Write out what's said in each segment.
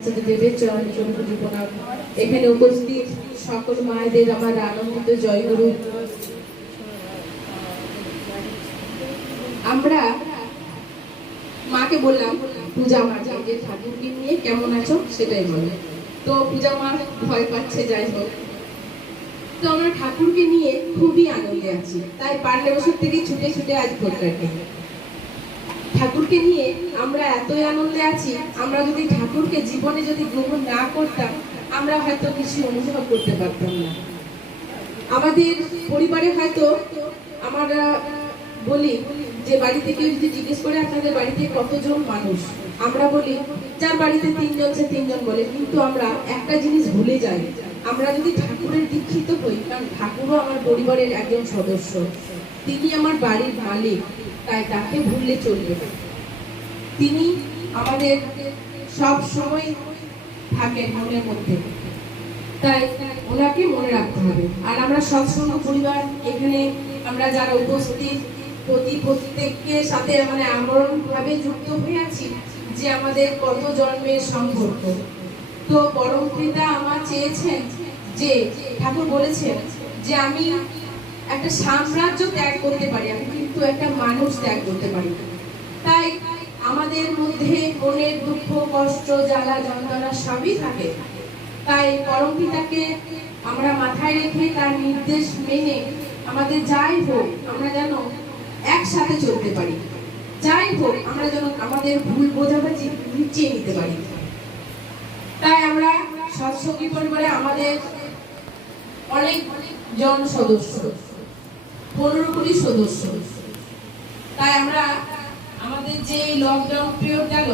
দেবের চরণে এখানে উপস্থিত সকল মায়েদের আমার আনন্দিত জয়গুরু। আমরা মাকে বললাম, পূজা মাকে যে ঠাকুরকে নিয়ে কেমন আছো? সেটাই বলে। তো পূজা মা ভয় পাচ্ছে, যাই হোক। তো আমরা ঠাকুরকে নিয়ে খুবই আনন্দে আছি। তাই পারলে বছর থেকে ছুটে ছুটে আজ ভোটটাকে ঠাকুরকে নিয়ে আমরা এতই আনন্দে আছি, আমরা যদি ঠাকুরকে জীবনে যদি গ্রহণ না করতাম, আমরা হয়তো কিছু অনুভব করতে পারতাম না। আমাদের পরিবারে হয়তো আমরা বলি যে বাড়িতে কেউ যদি জিজ্ঞেস করে আপনাদের বাড়িতে কতজন মানুষ, আমরা বলি, যার বাড়িতে তিনজন সে তিনজন বলে। কিন্তু আমরা একটা জিনিস ভুলে যাই, আমরা যদি ঠাকুরের দীক্ষিত হই, কারণ ঠাকুরও আমার পরিবারের একজন সদস্য, তিনি আমার বাড়ির মালিক। তাই তাকে ভুললে চলবে না তিনি আমাদের সব সময় থাকেন মনের মধ্যে। তাই ওনাকে মনে রাখতে হবে। আর আমরা সৎসঙ্গ পরিবার, এখানে আমরা যারা উপস্থিত, প্রতি প্রত্যেকের সাথে মানে আমরণ ভাবে যুক্ত হয়ে আছি যে আমাদের কত জন্মের সম্পর্ক। তো পরম পিতা আমার চেয়েছেন যে, ঠাকুর বলেছেন যে আমি একটা সাম্রাজ্য ত্যাগ করতে পারি, আমি কিন্তু একটা মানুষ ত্যাগ করতে পারি। তাই আমাদের মধ্যে মনের দুঃখ, কষ্ট, জ্বালা, যন্ত্রণা সবই থাকে। তাই পরম পিতাকে আমরা মাথায় রেখে তার নির্দেশ মেনে আমাদের যাই হোক, আমরা যেন একসাথে চলতে পারি। যাই হোক, আমরা যেন আমাদের ভুল বোঝাবুঝি মিটিয়ে নিতে পারি। তাই আমরা সৎসঙ্গী পরিবারে আমাদের অনেক জন সদস্য। পনেরো কোটি সদস্য। তাই আমরা আমাদের যে লকডাউন পিরিয়ড গেল,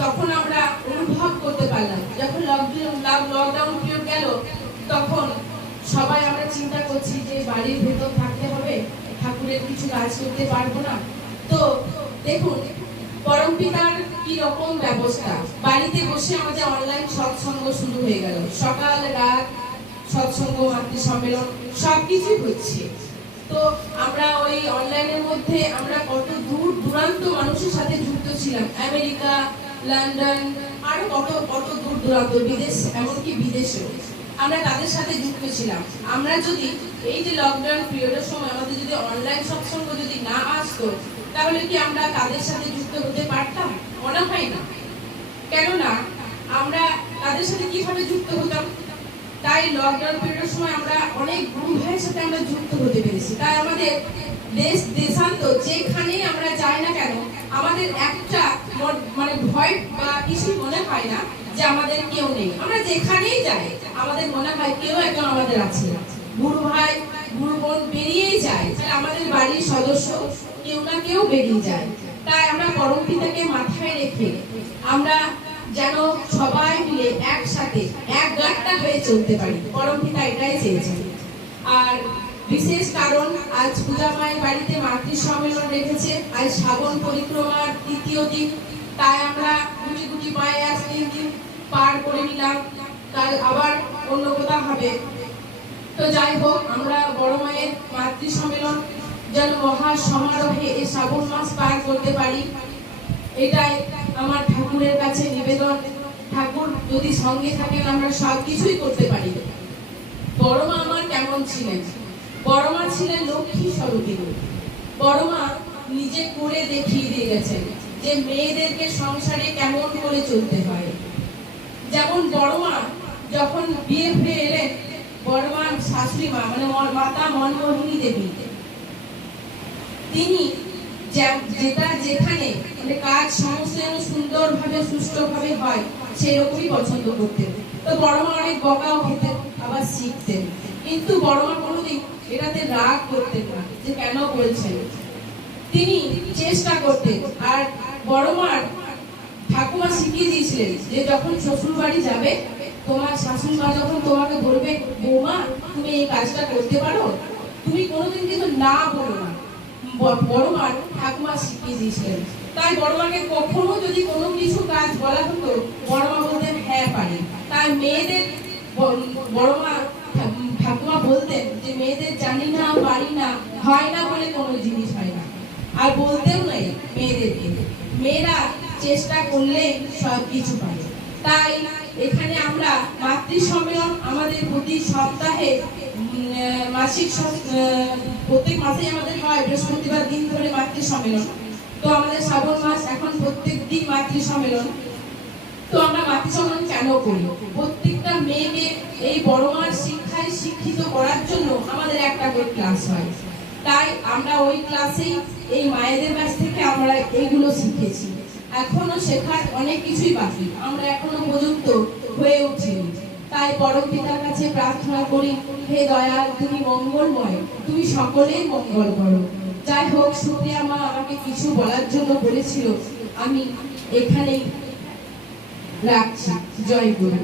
তখন আমরা অনুভব করতে পারলাম। যখন লকডাউন লকডাউন পিরিয়ড গেল, তখন সবাই আমরা চিন্তা করছি যে বাড়ির ভেতর থাকতে হবে, ঠাকুরের কিছু কাজ করতে পারব না। তো দেখুন, পরম পিতার কি রকম ব্যবস্থা? বাড়িতে বসে আমাদের অনলাইন সৎসঙ্গ শুরু হয়ে গেল। সকাল, রাত, সৎসঙ্গ মাতৃ সম্মেলন সবকিছুই হচ্ছে। তো আমরা ওই অনলাইনের মধ্যে আমরা কত দূর দূরান্ত মানুষের সাথে যুক্ত ছিলাম। আমেরিকা, লন্ডন, আরও কত কত দূর দূরান্ত, বিদেশ, এমনকি বিদেশেও। আমরা তাদের সাথে যুক্ত ছিলাম। আমরা যদি এই যে লকডাউন পিরিয়ডের সময় আমাদের যদি অনলাইন সৎসঙ্গ যদি না আসতো, তাহলে কি আমরা তাদের সাথে যুক্ত হতে পারতাম? মনে হয় না। কেননা, আমরা তাদের সাথে কীভাবে যুক্ত হতাম? তাই লকডাউন পিরিয়ডের সময় আমরা অনেক গুরু ভাইয়ের সাথে আমরা যুক্ত হতে পেরেছি। তাই আমাদের দেশ, দেশান্ত যেখানে আমরা যাই না কেন, আমাদের একটা মানে ভয় বা কিছু মনে হয় না যে আমাদের কেউ নেই। আমরা যেখানেই যাই, আমাদের মনে হয় কেউ একজন আমাদের আছে। গুরু ভাই, গুরু বোন বেরিয়েই যায় তাহলে আমাদের বাড়ির সদস্য কেউ না কেউ বেরিয়ে যায়। তাই আমরা পরম পিতাকে মাথায় রেখে আমরা যেন সবাই মিলে একসাথে, এক গাঁটটা হয়ে চলতে পারি। পরম পিতা এটাই চেয়েছেন। আর বিশেষ কারণ, আজ পূজা মায়ের বাড়িতে মাতৃ সম্মেলন রেখেছে। আজ শ্রাবণ পরিক্রমার তৃতীয় দিন। তাই আমরা গুটি গুটি পায়ে আজ তিন দিন পার করে নিলাম। কাল আবার অন্য কোথাও হবে। তো যাই হোক, আমরা বড় মায়ের মাতৃ সম্মেলন যেন মহা সমারোহে এই শ্রাবণ মাস পার করতে পারি। এটাই আমার ঠাকুরের কাছে নিবেদন। ঠাকুর যদি সঙ্গে থাকেন, আমরা সব কিছুই করতে পারি। বড় মা আমার কেমন ছিলেন? বড় মা ছিলেন লক্ষ্মী স্বরূপিনী বড় মা নিজে করে দেখিয়ে দিয়ে গেছেন যে মেয়েদেরকে সংসারে কেমন করে চলতে হয়। যেমন বড় মা যখন বিয়ে ফিরে এলেন বড় মা শাশুড়ি মা মানে মাতা মনমোহিনী দেবী, তিনি যেটা যেখানে কাজ সমস্ত যেন সুন্দরভাবে, সুষ্ঠুভাবে হয়, সেরকমই পছন্দ করতেন। তো বড় মা অনেক বকাও খেতেন, আবার শিখতেন। কিন্তু বড় মা কোনোদিন এটাতে রাগ করতেন না, যে কেন বলছেন? তিনি চেষ্টা করতেন, আর বড় মার ঠাকুমা শিখিয়ে দিয়েছিলেন যে যখন শ্বশুর বাড়ি যাবে, তোমার শাশুড়ি মা যখন তোমাকে বলবে, বৌমা, তুমি এই কাজটা করতে পারো? তুমি কোনোদিন কিন্তু না বলো না। বড় মা ঠাকুমা শিখিয়ে দিয়েছিলেন। তাই বড় মাকে কখনো যদি কোনো কিছু কাজ বলা হতো, বড় মা বলতেন হ্যাঁ পারি। তাই মেয়েদের ব- বড় মা ঠাকুমা বলতেন যে, মেয়েদের জানি না, পারি না, হয় না বলে কোনো জিনিস হয় না। আর বলতেও নাই মেয়েদেরকে। মেয়েরা চেষ্টা করলে সব কিছু পারে তাই এখানে আমরা মাতৃ সম্মেলন আমাদের প্রতি সপ্তাহে মাসিক প্রত্যেক মাসেই আমাদের হয়, বৃহস্পতিবার দিন ধরে মাতৃ সম্মেলন। তো আমাদের শ্রাবণ মাস এখন প্রত্যেক দিন মাতৃ সম্মেলন। তো আমরা মাতৃ সম্মেলন কেন করি? প্রত্যেকটা মেয়েকে এই বড় মার শিক্ষায় শিক্ষিত করার জন্য আমাদের একটা করে ক্লাস হয়। তাই আমরা ওই ক্লাসেই এই মায়েদের কাছ থেকে আমরা এইগুলো শিখেছি। এখনও শেখার অনেক কিছুই বাকি। আমরা এখনও পর্যন্ত হয়ে উঠিনি। তাই পরম পিতার কাছে প্রার্থনা করি, হে দয়াল, তুমি মঙ্গলময়, তুমি সকলেই মঙ্গল করো। যাই হোক, সুপ্রিয়া মা আমাকে কিছু বলার জন্য বলেছিল, আমি এখানেই রাখছি। জয় গুরু।